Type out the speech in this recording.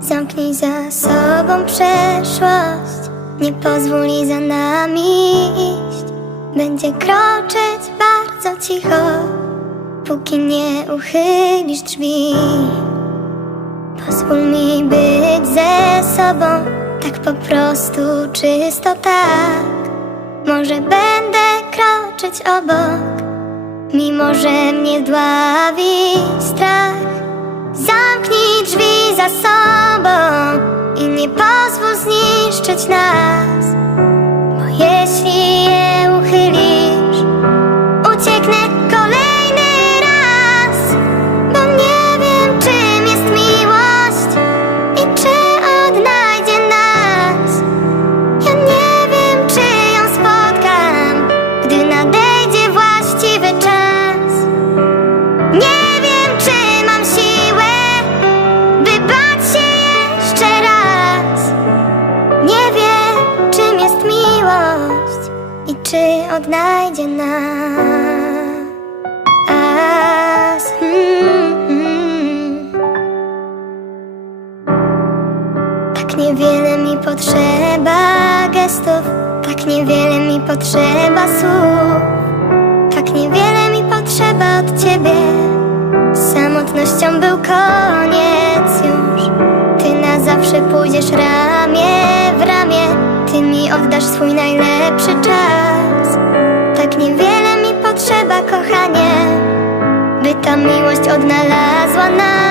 Zamknij za sobą przeszłość, nie pozwól za nami iść. Będzie kroczyć bardzo cicho, póki nie uchylisz drzwi. Pozwól mi być ze sobą, tak po prostu czysto tak. Może będę kroczyć obok, mimo że mnie dławi czy odnajdzie nas. Mm, mm. Tak niewiele mi potrzeba gestów, tak niewiele mi potrzeba słów, tak niewiele mi potrzeba od ciebie. Samotnością był koniec już. Ty na zawsze pójdziesz ramię w ramię, ty mi oddasz swój najlepszy czas. Miłość odnalazła nas.